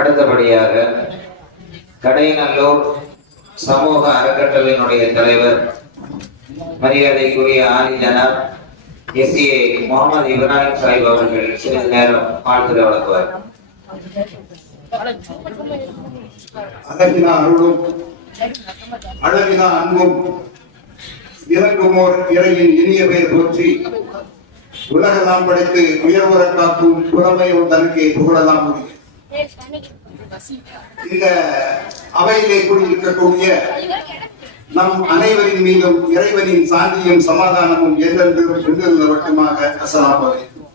அடுத்தபடியாக கடையநல்லூர் சமூக அறக்கட்டளையினுடைய தலைவர் மரியாதைக்குரிய ஆலி ஜனாப் எஸ்ஏ முகமது இப்ராஹிம் சாஹிப் அவர்கள் சிறிது நேரம் வாழ்த்துரை வழங்குவார். அழகினா அருளும் அழகினா அன்பும் இறங்குமோர் இறையின் இனிய பெயர் போற்றி உலகெல்லாம் படைத்து உயர்வுற காக்கும் புறமையும் தனக்கே புகழலாம். இந்த அவையிலே கூடியிருக்கக்கூடிய நம் அனைவரின் மீதும் இறைவனின் சாந்தியும் சமாதானமும் என்றென்றும் வட்டமாக அஸ்ஸலாமு அலைக்கும்.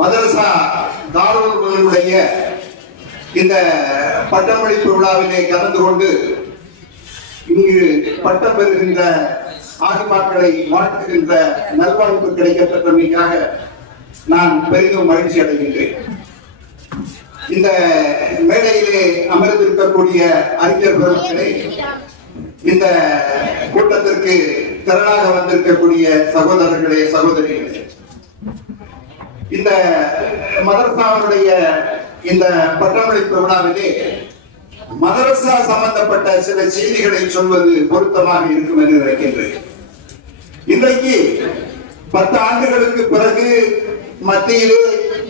மதரசா தாரூலுடைய இந்த பட்டமளிப்பு விழாவிலே கலந்து கொண்டு இங்கு பட்டம் பெறுகின்ற ஆதிமாக்களை வாழ்த்துகின்ற நல்வாழ்வு கிடைக்கப்பட்டமைக்காக நான் பெரிதும் மகிழ்ச்சி அடைகின்றேன். இந்த மேடையிலே அமர்ந்திருக்கக்கூடிய அறிஞர் பெருமக்களே, இந்த கூட்டத்திற்கு திரளாக வந்திருக்கக்கூடிய சகோதரர்களே சகோதரிகளே, இந்த மதரசாவுடைய இந்த பட்டமளிப்பு விழாவிலே மதரசா சம்பந்தப்பட்ட சில செய்திகளை சொல்வது பொருத்தமாக இருக்கும் என்று நினைக்கின்றேன். இன்றைக்கு 10 ஆண்டுகளுக்கு பிறகு மத்தியிலே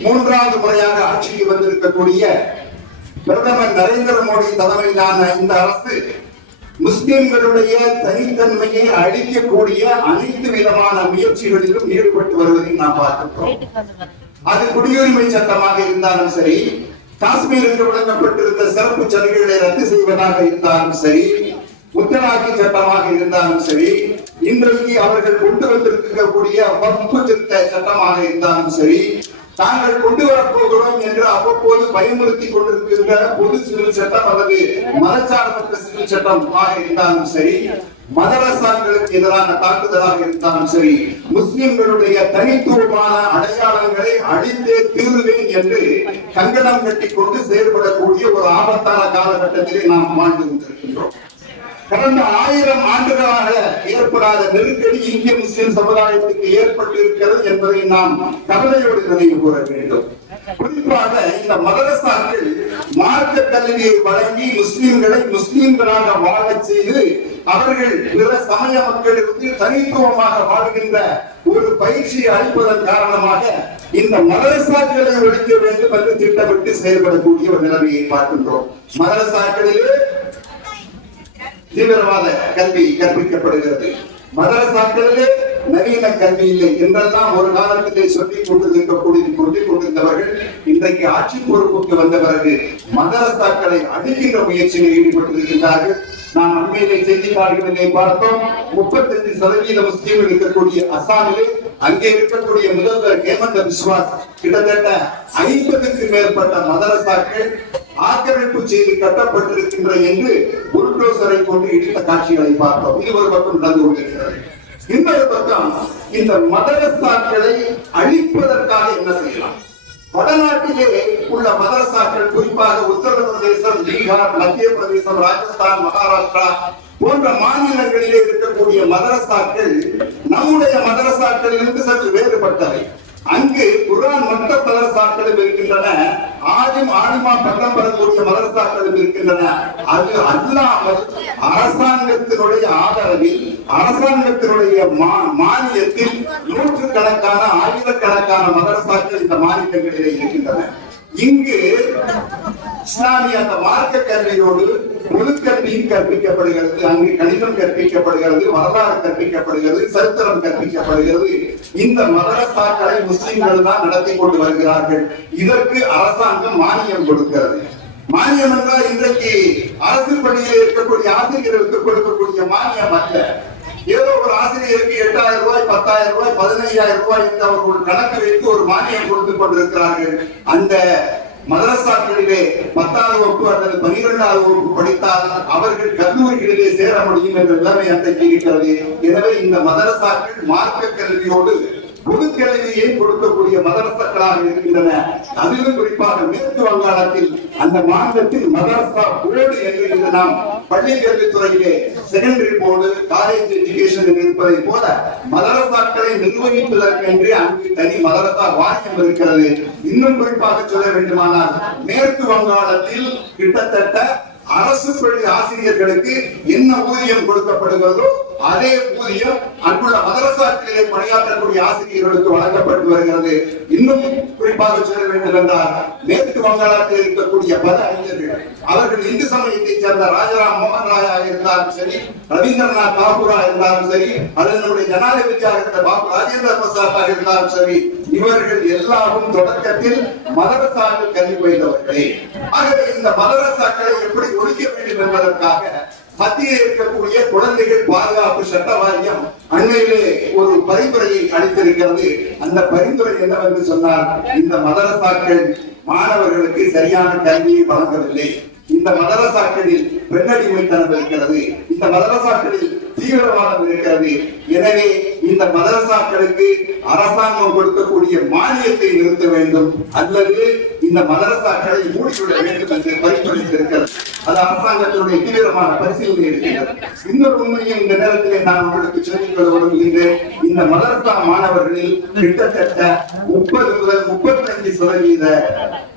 3வது முறையாக ஆட்சிக்கு வந்திருக்கக்கூடிய பிரதமர் நரேந்திர மோடி தலைமையிலான இந்த அரசு முஸ்லிம்களுடைய தனித்தன்மையை அழிக்கக்கூடிய அனைத்து விதமான முயற்சிகளிலும் ஈடுபட்டு வருவதை நாம் பார்க்கிறோம். அது குடியுரிமை சட்டமாக இருந்தாலும் சரி, காஷ்மீருக்கு வழங்கப்பட்டிருந்த சிறப்பு சலுகைகளை ரத்து செய்வதாக இருந்தாலும் சரி, முத்தலாக்கு சட்டமாக இருந்தாலும் சரி, இன்றைக்கு அவர்கள் கொண்டு வந்திருக்கக்கூடிய வக்ஃபு திருத்த சட்டமாக இருந்தாலும் சரி, தாங்கள் கொண்டு வரப்போகிறோம் என்று அவ்வப்போது பயமுறுத்தி கொண்டிருக்கின்ற பொது சிவில் சட்டம் அல்லது மதச்சார்பற்ற சிவில் சட்டமாக இருந்தாலும் சரி, மதரசாக்களுக்கு எதிரான தாக்குதலாக இருந்தாலும் சரி, முஸ்லிம்களுடைய தனித்துவமான அடையாளங்களை அழித்தே தீர்வேன் என்று கங்கணம் கட்டிக்கொண்டு செயல்படக்கூடிய ஒரு ஆபத்தான காலகட்டத்திலே நாம் வாழ்ந்து கொண்டிருக்கின்றோம். கடந்த 1000 ஆண்டுகளாக ஏற்படாத நெருக்கடி இந்திய முஸ்லிம் சமுதாயத்துக்கு ஏற்பட்டு இருக்கிறது என்பதை நாம் கவலையோடு நினைவு கூற வேண்டும். குறிப்பாக இந்த மதரசாக்கள் மார்க்க கல்வியை வழங்கி முஸ்லிம்களை முஸ்லிம்களாக வாழச் செய்து அவர்கள் பிற சமய மக்களுக்கு தனித்துவமாக வாழ்கின்ற ஒரு பயிற்சியை அளிப்பதன் காரணமாக இந்த மதரசாக்களை ஒழிக்க வேண்டும் என்று திட்டமிட்டு செயல்படக்கூடிய ஒரு நிலைமையை பார்க்கின்றோம். மதரசாக்களிலே தீவிரவாத கல்வி கற்பிக்கப்படுகிறது. மதரசாக்களிலே நவீன கல்வி இல்லை என்றெல்லாம் ஒரு காலத்திலே சொல்லிக் கொண்டிருந்தவர்கள் இன்றைக்கு ஆட்சி பொறுப்புக்கு வந்த பிறகு மதரசாக்களை அழிக்கின்ற முயற்சியில் ஈடுபட்டிருக்கின்றார்கள். நாம் அண்மையிலே செய்தித்தாள்களிலே பார்த்தோம், 35% முஸ்லீம்கள் இருக்கக்கூடிய அசாமிலே அங்கே இருக்கக்கூடிய முதல்வர் ஹேமந்த பிஸ்வாஸ் கிட்டத்தட்ட 50க்கு மேற்பட்ட மதரசாக்கள் ஆக்கிரமிப்பு செய்து கட்டப்பட்டிருக்கின்ற என்று புல்டோசரை கொண்டு இடித்த காட்சிகளை பார்த்தோம். இது ஒரு பக்கம் நடந்து கொண்டிருக்கிறது. இன்னொரு பக்கம் இந்த மதரசாக்களை அழிப்பதற்காக என்ன செய்யலாம்? வடநாட்டிலே உள்ள மதரசாக்கள், குறிப்பாக உத்தரப்பிரதேசம், பீகார், மத்திய பிரதேசம், ராஜஸ்தான், மகாராஷ்டிரா போன்ற மாநிலங்களிலே இருக்கக்கூடிய மதரசாக்கள் நம்முடைய மதரசாக்களிலிருந்து சற்று வேறுபட்டவை. அங்கு குர்ஆன் மற்ற மதரசாக்களும் இருக்கின்றன, ஆலிமா பட்டம் பெறக்கூடிய மதரசாக்களும் இருக்கின்றன. அது அல்லாமல் அரசாங்கத்தினுடைய ஆதரவில், அரசாங்கத்தினுடைய மானியத்தில் நூற்றுக்கணக்கான ஆயிரக்கணக்கான மதரசாக்கள் இந்த மாநிலங்களிலே இருக்கின்றன. இங்கு இஸ்லாமிய அந்த மார்க்க கல்வியோடு பொதுக்கல்வியும் கற்பிக்கப்படுகிறது. அங்கு கணிதம் கற்பிக்கப்படுகிறது, வரலாறு கற்பிக்கப்படுகிறது, சரித்திரம் கற்பிக்கப்படுகிறது. இந்த மதரசாக்களை முஸ்லிம்கள் தான் நடத்தி கொண்டு வருகிறார்கள். இதற்கு அரசாங்கம் மானியம் கொடுக்கிறது. மானியம் என்றால் இன்றைக்கு அரசு பள்ளியில் இருக்கக்கூடிய ஆசிரியர்களுக்கு கொடுக்கக்கூடிய மானியம் அல்ல. ஏதோ ஒரு ஆசிரியருக்கு 8000 ரூபாய், 10000 ரூபாய், 15000 ரூபாய் என்று அவர் ஒரு கணக்கு வைத்து ஒரு மானியம் கொடுத்து கொண்டிருக்கிறார்கள். அந்த மதரசாக்களிலே 10வது வகுப்பு அல்லது 12வது வகுப்பு படித்தால் அவர்கள் கல்லூரிகளிலே சேர முடியும் என்ற நிலைமை அன்றைக்கு இருக்கிறது. எனவே இந்த மதரசாக்கள் மார்க்க கல்வியோடு பொதுக்கல்வியை கொடுக்கக்கூடிய மதரசாக்களாக இருக்கின்றன. அதிலும் குறிப்பாக மேற்கு வங்காளத்தில் அந்த மாநிலத்தில் மதரசா போர்டு என்று நாம் பள்ளி கல்வித்துறையிலே செகண்டரி போர்டு, காலேஜ் எஜுகேஷன் இருப்பதை போல மதரசாக்களை நிர்வகிப்பதற்கென்று அங்கு தனி மதரசா வாரியம் இருக்கிறது. இன்னும் குறிப்பாக சொல்ல வேண்டுமானால் மேற்கு வங்காளத்தில் கிட்டத்தட்ட அரசு பள்ளி ஆசிரியர்களுக்கு என்ன ஊதியம் கொடுக்கப்படுகிறதோ அதே ஊதியம் அங்குள்ள மதரசாக்களிலே பணியாற்றக்கூடிய ஆசிரியர்களுக்கு வழங்கப்பட்டு வருகிறது. இன்னும் குறிப்பாக சொல்ல வேண்டும் என்றால் மேற்கு வங்காளத்தில் இருக்கக்கூடிய பல அறிஞர்கள் அவர்கள் இந்து சமயத்தை சேர்ந்த ராஜாராம் மோகன் ராயா இருந்தாலும் சரி, ரவீந்திரநாத் தாகூரா இருந்தாலும் சரி, அதனுடைய ஜனாதிபதியாக இருந்த பாபு ராஜேந்திர பிரசாத் இருந்தாலும் சரி, இவர்கள் எல்லாரும் தொடக்கத்தில் மதரசாக்கள் கல்வி பயின்றவர்களே. ஆகவே இந்த மதரசாக்களை எப்படி ஒழிக்க வேண்டும் என்பதற்காக மத்தியில் இருக்கக்கூடிய குழந்தைகள் பாதுகாப்பு சட்ட வாரியம் அண்மையிலே ஒரு பரிந்துரையை அளித்திருக்கிறது. அந்த பரிந்துரை என்னவென்று சொன்னால், இந்த மதரசாக்கள் மாணவர்களுக்கு சரியான கல்வியை வழங்கவில்லை. இந்த மதரசாக்களில் பெண்ணடிமைத்தனம் இருக்கிறது, இந்த மதரசாக்களில் தீவிரவாதம் இருக்கிறது. எனவே இந்த மதரசாக்களுக்கு அரசாங்கம் கொடுக்கக்கூடிய மானியத்தை நிறுத்த வேண்டும் அல்லது இந்த மதரசாக்களை மூடிவிட வேண்டும் என்று பரிந்துரைத்திருக்கிறது. அது அரசாங்கத்தினுடைய தீவிரமான பரிசீலனை இருக்கிறது. இன்னொரு உண்மையும் இந்த நேரத்திலே நான் உங்களுக்கு சொல்லிக் கொள்ள விரும்புகின்றேன். இந்த மதரசா மாணவர்களில் கிட்டத்தட்ட 30 முதல் 35%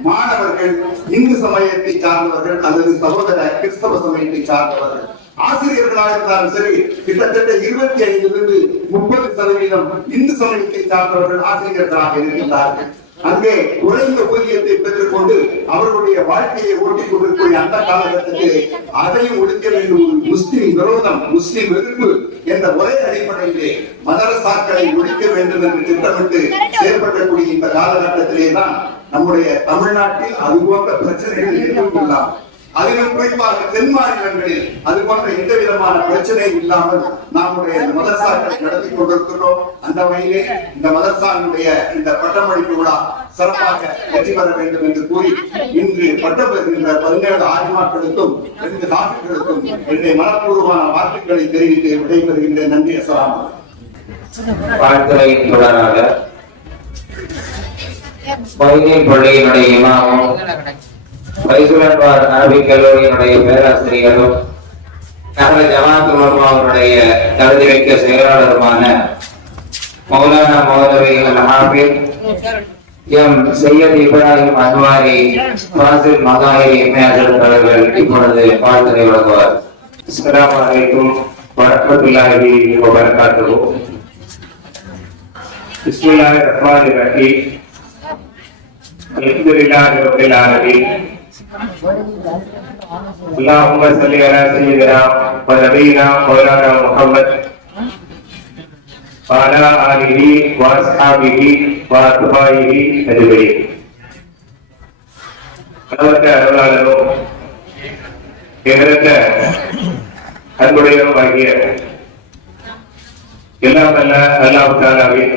மாணவர்கள் இந்து சமயத்தை சார்ந்தவர்கள் அல்லது சகோதர கிறிஸ்தவ சமயத்தை சார்ந்தவர்கள். ஆசிரியர்களாக இருந்தாலும் சரி, கிட்டத்தட்ட 25 முதல் 30% இந்து சமயத்தை சார்ந்தவர்கள் ஆசிரியர்களாக இருக்கின்றார்கள். அங்கே குறைந்த ஊதியத்தை பெற்றுக் கொண்டு அவர்களுடைய வாழ்க்கையை ஓட்டிக் கொண்டிருக்கூடிய அந்த காலகட்டத்திலே அதையும் ஒழிக்க வேண்டும். முஸ்லிம் விரோதம், முஸ்லிம் வெறுப்பு என்ற ஒரே அடிப்படையிலே மதரசாக்களை ஒழிக்க வேண்டும் என்று திட்டமிட்டு செயல்படக்கூடிய இந்த காலகட்டத்திலே தான் நம்முடைய தமிழ்நாட்டில் அது போன்ற பிரச்சனைகள் எதுவும் இல்லாமல், அதிலும் குறிப்பாக தென் மாநிலங்களில் அது போன்ற எந்த விதமான பிரச்சனையும் இல்லாமல் நம்முடைய மதரசாக்களை நடத்தி கொண்டிருக்கிறோம். அந்த வகையிலே இந்த மதரசாவுடைய இந்த பட்டமளிப்பு விழா சிறப்பாக வெற்றி பெற வேண்டும் என்று கூறி, இன்று பட்டம் பெறுகின்ற 17 ஆலிமாக்களுக்கும் 2 ஹாஃபிகளுக்கும் என்னுடைய மனப்பூர்வமான வாழ்த்துக்களை தெரிவித்து விடைபெறுகின்றேன். நன்றி. அஸ்ஸலாம். வாழ்த்துறையின் தொடராக மொய்தீன் பள்ளியினுடைய இமாமும் பைசுலன்பார் அரபிக் கல்லூரியினுடைய பேராசிரியரும் நகர ஜமாத் உலமாவுடைய தகுதி வைக்க செயலாளருமான மௌலானா மௌலவி அல்-ஹாஃபிஸ் எம் சையத் இப்ராஹிம் அன்வாரி ஃபாசில் மகாஹிர் இமாம் அவர்கள் இப்பொழுது வாழ்த்துரை வழங்குவார். அஸ்ஸலாமு அலைக்கும் வரஹ்மத்துல்லாஹி வ பரகாத்துஹு. பிஸ்மில்லாஹிர் ரஹ்மானிர் ரஹீம். அல்ஹம்துலில்லாஹி ரப்பில் ஆலமீன். اللهم صل على سيدنا ونبينا مولانا محمد وعلى آله وأصحابه وأتباعه أجمعين. அளவற்ற அருளாளரும் நிகரற்ற அன்புடையவரும் ஆகிய எல்லாம் வல்ல அல்லாஹ் தஆலாவின்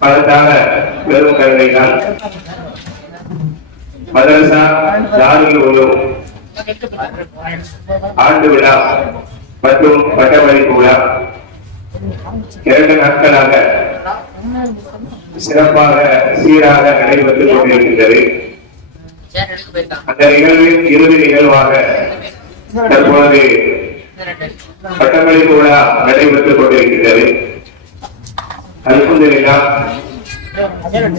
பரந்தான பெரும் கருணையினால் மதரசா தாருல் உலூம் ஆண்டு விழா மற்றும் பட்டமளிப்பு விழா 2 நாட்களாக சிறப்பாக சீராக நடைபெற்றுக் கொண்டிருக்கின்றது. அந்த நிகழ்வின் இறுதி நிகழ்வாக தற்போது பட்டமளிப்பு விழா நடைபெற்றுக் கொண்டிருக்கின்றது. அல்ஹம்துலில்லாஹ்,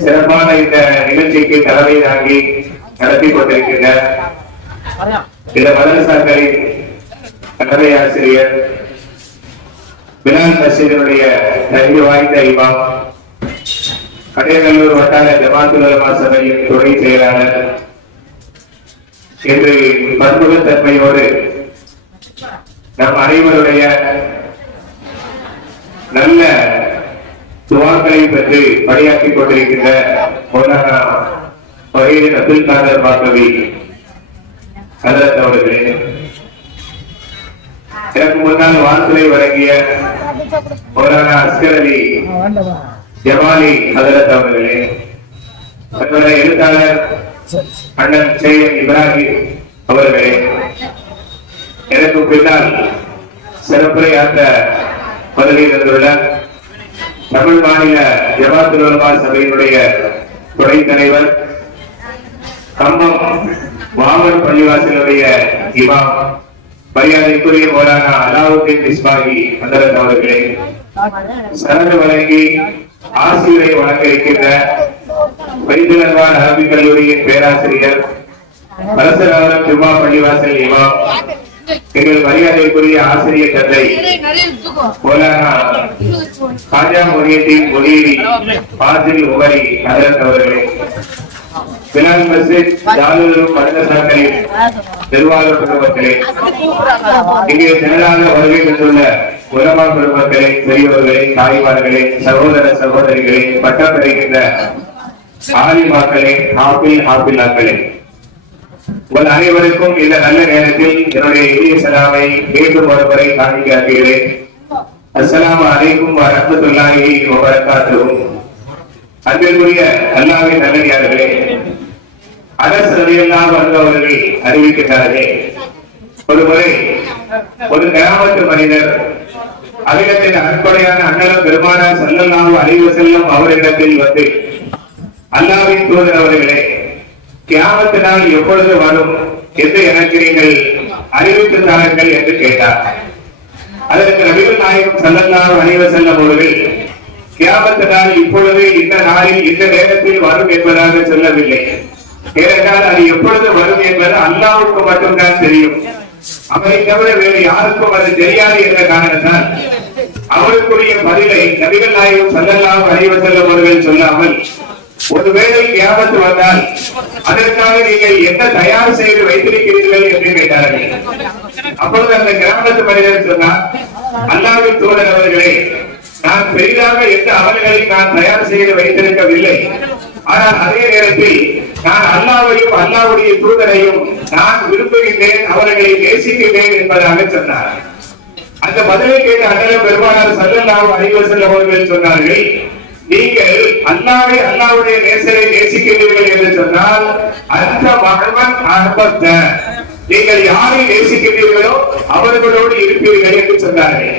சிறப்பான இந்த நிகழ்ச்சிக்கு தலைமை தாங்கி நடத்தி கொண்டிருக்கின்ற இந்த மதரசாக்களின் தலைமை ஆசிரியர், பிலால் மஸ்ஜிதினுடைய தகுதி வாய்ந்த இமாம், கடையநல்லூர் வட்டார ஜமாத்துல் உலமா சபையின் துணை செயலாளர், இன்று பன்முகத்தன்மையோடு நம் அனைவருடைய நல்ல துவாக்களை பெற்று பணியாற்றிக் கொண்டிருக்கின்ற மௌலானா ஃபரீத் அப்துல் காதர் பாக்கவி ஹஜ்ரத் அவர்களே, எனக்கு முன்னால் வாழ்த்துரை வழங்கிய மௌலானா அஸ்கர் அலி ஜமாலி ஹஜ்ரத் அவர்களே, நம்முடைய எழுத்தாளர் அண்ணன் சையத் இப்ராஹிம் அவர்களே, எனக்கு பின்னால் சிறப்புரையாற்ற பதவி தந்துள்ள தமிழ் மாநில ஜமாத்துல் உலமா சபையினுடைய துணைத் தலைவர், கம்பம் வாமன் பள்ளிவாசலுடைய இமாம் மரியாதைக்குரிய மௌலானா அலாவுதீன் இஸ்மாயி ஹதரத் அவர்களே, சரணு வழங்கி ஆசிரியரை வழங்க இருக்கின்ற பைத்துல் அன்வார் அரபிக் கல்லூரியின் பேராசிரியர் அரசராவரம் ஜும்மா பள்ளிவாசல் இமாம், எங்கள் மரியாதைக்குரிய ஆசிரியர் தந்தை மௌலானா காஜா முஹியுத்தீன் முனீரி ஃபாசில் உமரி ஹதரத் அவர்களே, பிலால் மஸ்ஜித் ஜாலுல் மதரசாக்களின் நிர்வாக குழுமங்களே, இங்கே திரளாக வருகை பெற்றுள்ள உலமா குழுமங்களே, பெரியவர்களே, தாய்மார்களே, சகோதர சகோதரிகளே, பட்டம் பெறுகின்ற ஆலிமாக்களே, ஹாபிலாக்களே, உங்கள் அனைவருக்கும் இந்த நல்ல நேரத்தில் என்னுடைய இனிய சலாமை மீண்டும் ஒருமுறை காணிக்கையாக்குகிறேன். அஸ்ஸலாமு அலைக்கும் வரஹ்மத்துல்லாஹி வபரகாத்துஹு. அன்பிற்குரிய அல்லாஹ்வின் நல்லடியார்களே, அனஸ் ரலியல்லாஹு அன்ஹு அவர்கள் அறிவிக்கிறார்கள், ஒருமுறை ஒரு கிராமத்து மனிதர் அகிலத்தின் அன்புடையான அண்ணலம் பெருமானார் ஸல்லல்லாஹு அலைஹி வஸல்லம் அவரிடத்தில் வந்து, அல்லாஹ்வின் தூதர் அவர்களே, கியாமத்து நாள் எப்பொழுது வரும் என்று எனக்கு நீங்கள் அறிவித்து தாருங்கள் என்று கேட்டார். அதற்கு நபிகள் நாயகம் ஸல்லல்லாஹு அலைஹி வஸல்லம் அவர்கள் கியாமத்து நாள் இப்பொழுது இந்த நாளில் இந்த நேரத்தில் வரும் என்பதாக சொல்லவில்லை. ஏனென்றால் அது எப்பொழுது வரும் என்பது அல்லாஹ்வுக்கு மட்டும்தான் தெரியும். அவரை தவிர வேறு யாருக்கும் அது தெரியாது என்ற காரணத்தால் அவருக்குரிய பதிலை நபிகள் நாயகம் ஸல்லல்லாஹு அலைஹி வஸல்லம் அவர்கள் சொல்லாமல், ஒருவேளை கியாமத்து வந்தால் அதற்காக நீங்கள் என்ன தயார் செய்து வைத்திருக்கிறீர்கள் என்று கேட்டார்கள். அப்பொழுது அந்த கிராமத்து மனிதர் சொன்னார், அல்லாஹ்வின் தூதர் அவர்களே, நான் பெரிதாக எந்த அமல்களை நான் தயார் செய்து வைத்திருக்கவில்லை. ஆனால் அதே நேரத்தில் நான் அல்லாஹ்வையும் அல்லாஹ்வுடைய தூதரையும் நான் விரும்புகின்றேன், அவர்களை நேசிக்கின்றேன் என்பதாக சொன்னார். அந்த பதிலை கேட்ட அண்ணலம் பெருமானார் ஸல்லல்லாஹு அலைஹி வஸல்லம் அவர்கள் சொன்னார்கள், நீங்கள் அல்லாஹ்வை அல்லாஹ்வுடைய நேசரை நேசிக்கிறீர்கள் என்று சொன்னால் அந்த மகன் அன்பத்த, நீங்கள் யாரை நேசிக்கிறீர்களோ அவர்களோடு இருப்பீர்கள் என்று சொன்னார்கள்.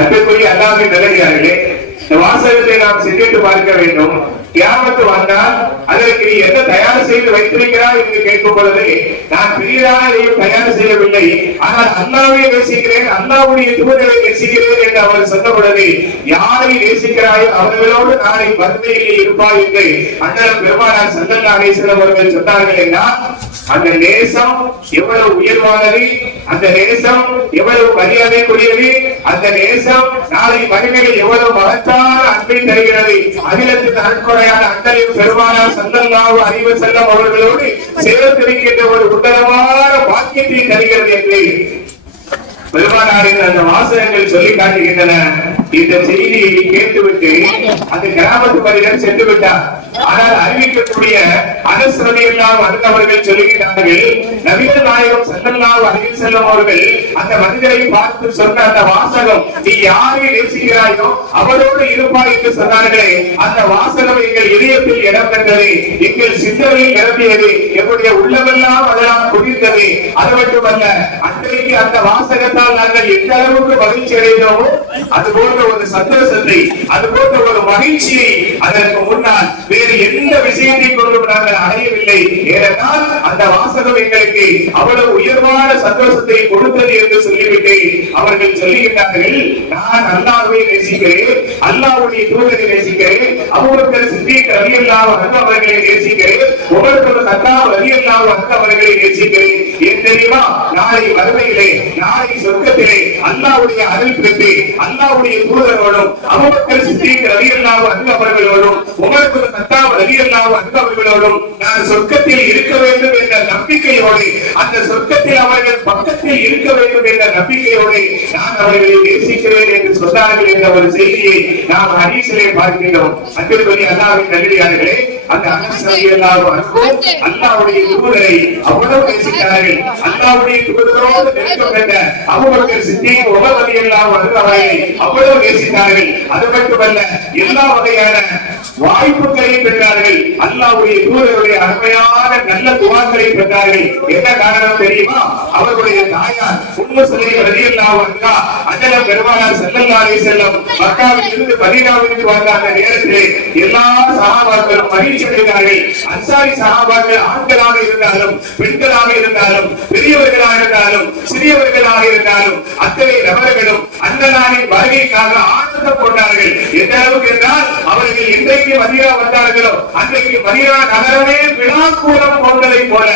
அன்புக்குரிய அல்லாஹ்வின் நல்லடியார்களே, இந்த வாசகத்தை நாம் சிந்தித்து பார்க்க வேண்டும். கியாமத்து வந்தால் அதற்கு நீ என்ன தயார் செய்து வைத்திருக்கிறாய் என்று கேட்கும் பொழுது, நான் பெரியதாக எதையும் தயார் செய்யவில்லை, ஆனால் அல்லாஹ்வை நேசிக்கிறேன், அல்லாஹ்வுடைய தூதரை நேசிக்கிறேன் என்று அவர் சொன்ன பொழுது, யாரை நேசிக்கிறாயோ அவர்களோடு நாளை மறுமையிலே இருப்பாய் என்று அண்ணலம் பெருமானார் ஸல்லல்லாஹு அலைஹி வஸல்லம் அவர்கள் சொன்னார்கள். என்றால் அந்த நேசம் எவ்வளவு உயர்வானது, அந்த நேசம் எவ்வளவு மரியாதைக்குரியது, அந்த நேசம் நாளை மறுமையில் எவ்வளவு மகத்தான அன்பை தருகிறது. அகிலத்தின் அன்புடையான அண்ணலின் பெருமானார் ஸல்லல்லாஹு அலைஹி வஸல்லம் அவர்களோடு சேர்ந்திருக்கின்ற ஒரு உன்னதமான பாக்கியத்தை தருகிறது என்று பெருமானாரின் அந்த வாசகங்கள் சொல்லி காட்டுகின்றன. இந்த செய்தியை கேட்டுவிட்டு அந்த கிராமத்து மனிதர் சென்று விட்டார். ஆனால் அறிவிக்கக்கூடிய அனஸ் ரலியல்லாஹு அன்ஹு அவர்கள் சொல்லுகிறார்கள், நபிகள் நாயகம் ஸல்லல்லாஹு அலைஹி வஸல்லம் அவர்கள் அந்த மனிதரை பார்த்து சொன்ன அந்த வாசகம், நீ யாரை நேசிக்கிறாயோ அவரோடு இருப்பாய் என்று சொன்னார்களே, அந்த வாசகம் எங்கள் இதயத்தில் இடம் பெற்றது, எங்கள் சிந்தனையில் நிரம்பியது, எங்களுடைய உள்ளமெல்லாம் அதெல்லாம் குடித்தது. அது மட்டுமல்ல, அன்றைக்கு அந்த வாசகத்தால் நாங்கள் எந்த அளவுக்கு மகிழ்ச்சி அடைந்தோமோ அது போன்ற ஒரு சந்தோஷத்தை, அது போன்ற ஒரு மகிழ்ச்சியை அதற்கு முன்னால் வேறு எந்த விஷயத்தை கொண்டும் நாங்கள் அடையவில்லை. ஏனென்றால் அந்த வாசகம் எங்களுக்கு அவ்வளவு உயர்வான சந்தோஷத்தை கொடுத்தது என்று சொல்லிவிட்டு அவர்கள் சொல்லுகிறார்கள், நான் அல்லாஹ்வை நேசிக்கிறேன், அல்லாஹ்வுடைய தூதரை நேசிக்கிறேன், அபூபக்கர் சித்தீக் ரலியல்லாஹு அன்ஹு அவர்களை நேசிக்கிறேன், உமர் இப்னு கத்தாப் ரலியல்லாஹு அன்ஹு அவர்களை நேசிக்கிறேன். ஏன் தெரியுமா? நாளை மறுமையிலே, நாளை சொர்க்கத்திலே அல்லாஹ்வுடைய அருள் பெற்று அல்லாஹ்வுடைய தூதரோடும் அபூபக்கர் சித்தீக் ரலியல்லாஹு அன்ஹு அவர்களோடும் உமர் இப்னு கத்தாப் ரலியல்லாஹு அன்ஹு அவர்களோடும் நான் சொர்க்கத்தில் இருக்க வேண்டும் என்ற நம்பிக்கையோடு, அந்த சொர்க்கத்தில் அவர்கள் பக்கத்தில் இருக்க வேண்டும் என்ற நம்பிக்கையோடு நான் அவர்களை நேசிக்கிறேன் என்று சொன்னார்கள் என்ற ஒரு செய்தியை நாம் ஹதீஸிலே பார்க்கிறோம். அன்பிற்குரிய அல்லாஹ்வின் நல்லடியார்களே, அந்த அனஸ் ரலியல்லாஹு அன்ஹு அல்லாஹ்வுடைய தூதரை அவ்வளவு நேசித்தார்கள். அல்லாஹ்வுடைய தூதரோடு நெருக்கம் பெற்ற அபூபக்கர் சித்தீக் உமர் ரலியல்லாஹு அன்ஹு அவர்களை அவ்வளவு நேசித்தார்கள். அது மட்டுமல்ல, எல்லா வகையான வாய்ப்புகளை பெற்றார்கள். அல்லாஹ்வுடைய தூதருடைய அருமையான நல்ல துஆக்களை பெற்றார்கள். என்ன காரணம் தெரியுமா? அவர்களுடைய தாயார் உம்மு சுலைம் ரலியல்லாஹு அன்ஹா அண்ணலம் பெருமானார் ஸல்லல்லாஹு அலைஹி வஸல்லம் மக்காவில் இருந்து மதீனாவிற்கு வந்த அந்த நேரத்திலே எல்லா சஹாபாக்களும் மதீனா மகிழ்ச்சி அடைந்தார்கள். அன்சாரி சஹாபாக்கள் ஆண்களாக இருந்தாலும் பெண்களாக இருந்தாலும் பெரியவர்களாக இருந்தாலும் சிறியவர்களாக இருந்தாலும் அத்தனை நபர்களும் அன்னலாரின் வருகைக்காக ஆனந்தம் கொண்டார்கள். எந்த அளவுக்கு என்றால் அவர்கள் என்றைக்கு மதீனா வந்தார்களோ அன்றைக்கு மதீனா நகரமே விழாக்கூலம் கொண்டதை போல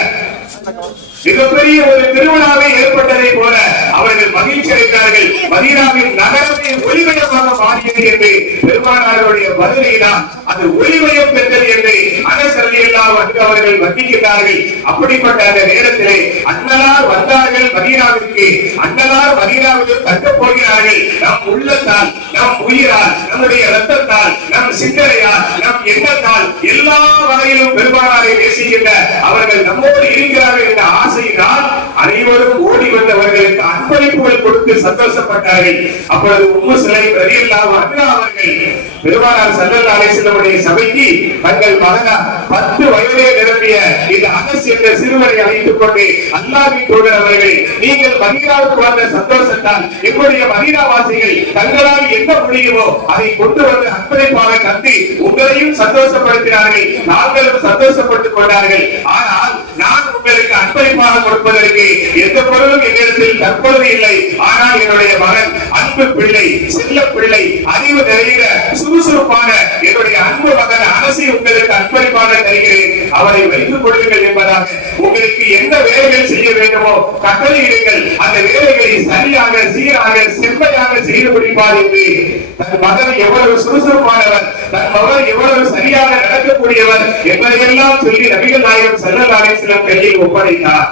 மிகப்பெரிய ஒரு திருவிழாவை ஏற்பட்டதை போல அவர்கள் மகிழ்ச்சி அடைந்தார்கள். மதீனாவின் நகரமே ஒளிமயமாக மாறியது என்று பெருமானாருடைய பதிலைதான் அது ஒளிமயம் பெற்றது என்று அனஸ் ரலியல்லாஹு அன்ஹு அவர்கள் வர்ணிக்கிறார்கள். அப்படிப்பட்ட அந்த நேரத்திலே அன்னலார் வந்தார்கள் மதீனாவிற்கு. அன்னலார் மதீனாவில் தங்கப் போகிறார்கள். நம் உள்ளத்தால், நம் உயிரால், நம்முடைய ரத்தத்தால், நம் சிந்தனையால், நம் எண்ணத்தால் எல்லா வகையிலும் பெருமானாரை நேசிக்கின்ற அவர்கள் நம்மோடு இருக்கிறார்கள் என்ற ஆசையினால் அனைவரும் ஓடி வந்தவர்களுக்கு அன்பளிப்புகள் கொடுத்து சந்தோஷப்பட்டார்கள். அப்பொழுது உம்மு சுலைம் ரலியல்லாஹு அன்ஹா அவர்கள் பெருமானார் ஸல்லல்லாஹு அலைஹி வஸல்லம் சபைக்கு தங்கள் மகனார் 10 வயதே நிரம்பிய இந்த அனஸ் என்ற சிறுவரை அழைத்துக் கொண்டு அல்லாஹ்வின் தூதர் அவர்களே, நீங்கள் மதீனாவுக்கு வந்த சந்தோஷத்தால் எங்களுடைய மதீனா வாசிகள் தங்களால் என்ன முடியுமோ அதை கொண்டு வந்து அன்பளிப்பாக தந்து உங்களையும் சந்தோஷப்படுத்தினார்கள், நாங்களும் சந்தோஷப்பட்டுக் கொண்டார்கள். ஆனால் நான் உங்களுக்கு அன்பளிப்பாக கொடுப்பதற்கு எந்த பொருளும் என்னிடத்தில் தற்பொழுது இல்லை. ஆனால் என்னுடைய மகன் அன்பு பிள்ளை, செல்ல பிள்ளை, அறிவு நிறைந்த சுறுசுறுப்பான என்னுடைய அன்பு மகன் அனஸை உங்களுக்கு அன்பளிப்பாக தருகிறேன், அவரை வைத்துக் கொள்ளுங்கள் என்பதாக உங்களுக்கு என்ன வேலைகள் செய்ய வேண்டுமோ கட்டளையிடுங்கள், அந்த வேலைகளை சரியாக சீராக செம்மையாக செய்து முடிப்பார் என்று தன் மகன் எவ்வளவு சுறுசுறுப்பானவர், தன் மகன் எவ்வளவு சரியாக நடக்கக்கூடியவர் என்பதையெல்லாம் சொல்லி நபிகள் நாயகம் ஸல்லல்லாஹு அலைஹி வஸல்லம் கையில் ஒப்படைத்தார்.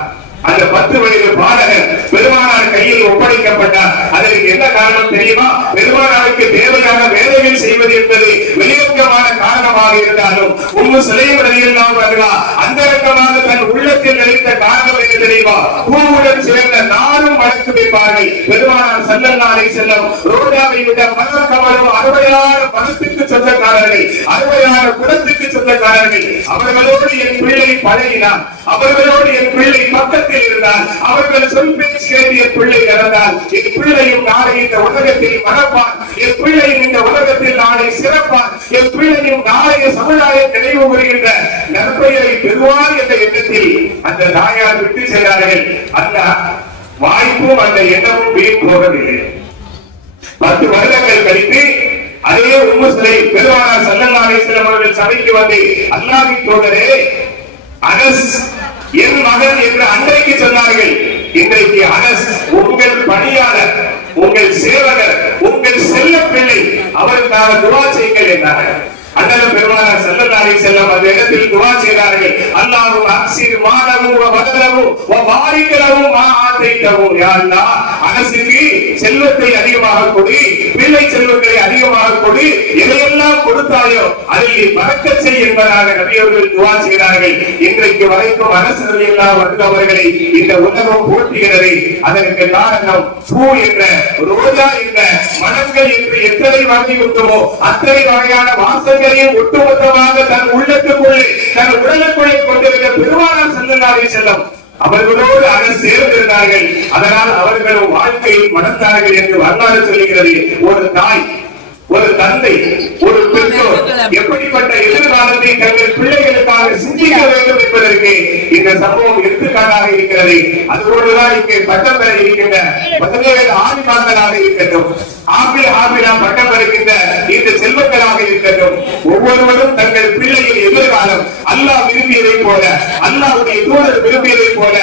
அந்த 10 வயது பாலகர் பெருமானார் கையில் ஒப்படைக்கப்பட்டார். அதற்கு என்ன காரணம் தெரியுமா? பெருமானாருக்கு தேவையான வேலைகள் செய்வது என்பது வெளியேற்றமான காரணமாக இருந்தாலும் உம்மு சுலைம் ரலியல்லாஹு அன்ஹா அந்தரங்கமாக தன் உள்ளத்தில் நினைத்த காரணம் என்ன தெரியுமா? பூவுடன் சேர்ந்த நானும் வழக்கு வைப்பார்கள். பெருமானார் ஸல்லல்லாஹு அலைஹி வஸல்லம் ரோஜாவை விட மலர் கமலும் அருமையான மனத்துக்கு சொந்தக்காரர்கள், அருமையான குணத்துக்கு சொந்தக்காரர்கள். அவர்களோடு என் பிள்ளை பழகினான், அவர்களோடு என் பிள்ளை பக்கத்தில் இருந்தால், அவர்கள் சொல் பேச்சு கேட்டு என் பிள்ளை நடந்தால் என் பிள்ளையும் நாளை இந்த உலகத்தில் மறப்பான், என் பிள்ளையும் இந்த உலகத்தில் நாளை சிறப்பான், என் பிள்ளையும் நாளைய சமுதாய நினைவு கூறுகின்ற நற்பெயரை பெறுவார் என்ற எண்ணத்தில் அந்த தாயார் விட்டு சென்றார்கள். அந்த வாய்ப்பும் அந்த எண்ணமும் வீண் போகவில்லை. 10 வருடங்கள் கழித்து அதே உம்மு சுலைம் பெருமானார் ஸல்லல்லாஹு அலைஹி வஸல்லம் அவர்கள் சபைக்கு வந்து அல்லாஹ்வின் தூதரே, அனஸ் என் மகன் என்று அன்றைக்கு சொன்னார்கள். இன்றைக்கு அனஸ் உங்கள் பணியாளர், உங்கள் சேவகர், உங்கள் செல்ல பிள்ளை, அவருக்காக துஆ செய்யுங்கள் என்றார்கள். அண்ணலும் பெருமானார் ஸல்லல்லாஹு அலைஹி வஸல்லம் அந்த இடத்தில் துஆ செய்தார்கள். அல்லாஹு அக்ஸிர் மாலஹு வ வலதஹு வ பாரிக் லஹு மா ஆதைதஹு. யா அல்லாஹ், அனஸுக்கு செல்வத்தை அதிகமாக கொடு, பிள்ளை செல்வங்களை அதிகமாக கொடு, எதையெல்லாம் கொடுத்தாயோ அதில் நீ பரக்கத் செய் என்பதாக நபி அவர்கள் துஆ செய்தார்கள். இன்றைக்கு வரைக்கும் அனஸ் ரலியல்லாஹு அன்ஹு அவர்களை இந்த உலகம் போற்றுகிறது. அதற்கு காரணம் பூ என்ற, ரோஜா என்ற, மலர்கள் என்று எத்தனை வகை உண்டுமோ அத்தனை வகையான வாசங்கள் ஒட்டுமொத்தமாக தன் உள்ளத்துக்குள்ளே, தன் உடலுக்குள்ளே கொண்டிருந்த பெருமானார் ஸல்லல்லாஹு அலைஹி வஸல்லம் அவர்களோடு அனஸ் சேர்ந்திருந்தார்கள். அதனால் அவர்களும் வாழ்க்கையில் மணந்தார்கள் என்று வரலாறு சொல்லுகிறது. ஒரு தாய், ஒரு தந்தை, ஒரு பெற்றோர் எப்படிப்பட்ட எதிர்காலத்தை தங்கள் பிள்ளைகளுக்காக சிந்திக்க வேண்டும் என்பதற்கு இந்த சம்பவம் எடுத்துக்காட்டாக இருக்கிறது. அதுபோலதான் இங்கே பட்டம் பெற இருக்கின்ற 17 ஆணிமார்களாக இருக்கட்டும், ஆபிலா பட்டம் பெறுகின்ற இந்த செல்வங்களாக இருக்கட்டும், ஒவ்வொருவரும் தங்கள் பிள்ளையின் எதிர்காலம் அல்லாஹ் விரும்பியதை போல, அல்லாஹ்வுடைய தூதர் விரும்பியதை போல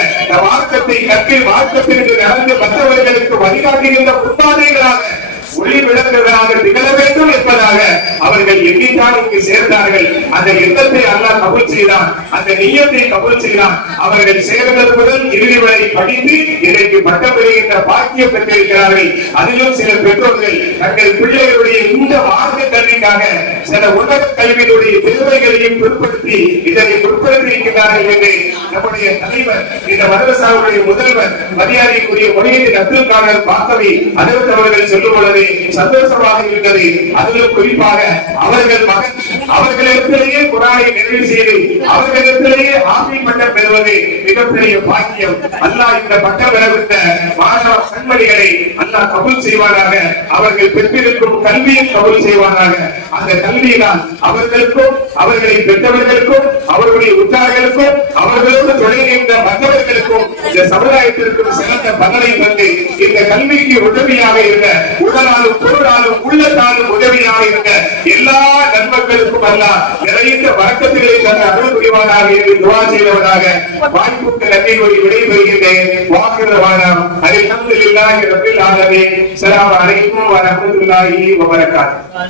மார்க்கத்தை கற்று மார்க்கத்திற்கு நடந்து மற்றவர்களுக்கு வழிகாட்டுகின்ற முன்மாதிரிகளாக ஒளி விளக்குகளாக திகழ வேண்டும் என்பதாக அவர்கள் எண்ணித்தான் இங்கு சேர்ந்தார்கள். அந்த எண்ணத்தை அல்லாஹ் கபூல் செய்தான், அந்த நியத்தை கபூல் செய்தான். அவர்கள் சேர்ந்தது முதல் இறுதி வரை படித்து இன்றைக்கு பட்டம் பெறுகின்ற பாக்கியம் பெற்றிருக்கிறார்கள். அதிலும் சில பெற்றோர்கள் தங்கள் பிள்ளைகளுடைய இந்த மார்க்க கல்விக்காக சில உலக கல்வியினுடைய பெருமைகளையும் பிற்படுத்தி இதனை முற்படுத்தி இருக்கிறார்கள் என்று நம்முடைய தலைவர், இந்த மதரசாவுடைய முதல்வர், மரியாதைக்குரிய மொழியின் அப்துல் காதர் பாக்கவி அதற்கு அவர்கள் சொல்லும் பொழுது சந்தோஷமாக இருக்கிறது. அதிலும் குறிப்பாக அவர்கள் மகன் அவர்களிடத்திலேயே குர்ஆனை நிறைவு செய்து அவர்களிடத்திலேயே ஆஃபீஸ் பட்டம் பெறுவது மிகப்பெரிய பாக்கியம். அல்லாஹ் இந்த பட்டம் பெறுகின்ற மாணவ கண்மணிகளை அல்லாஹ் கபூல் செய்வானாக. அவர்கள் பெற்றிருக்கும் கல்வியை கபூல் செய்வானாக. அந்த கல்வியினால் அவர்களுக்கும் அவர்களை பெற்றவர்களுக்கும் அவர்களுடைய உற்றார்களுக்கும் அவர்களோடு துணை நின்ற மற்றவர்களுக்கும் இந்த சமுதாயத்திற்கும் சிறந்த பலனை தந்து இந்த கல்விக்கு உதவியாக இருந்த உடலாலும் பொருளாலும் உள்ளத்தாலும் உதவியாக இருந்த எல்லா நன்மக்களுக்கும் அல்ல நிறைந்த வணக்கத்திலே தந்த அருள் புரிவானாக என்று துவா செய்தவனாக வாய்ப்புக்கு நன்றி கூறி விடைபெறுகின்றேன். வாக்குறவானாம் அல்ஹம்துலில்லாஹி ரப்பில் ஆலமீன். ஸலாம் அலைக்கும் வ ரஹ்மத்துல்லாஹி வ பரகாத்துஹு.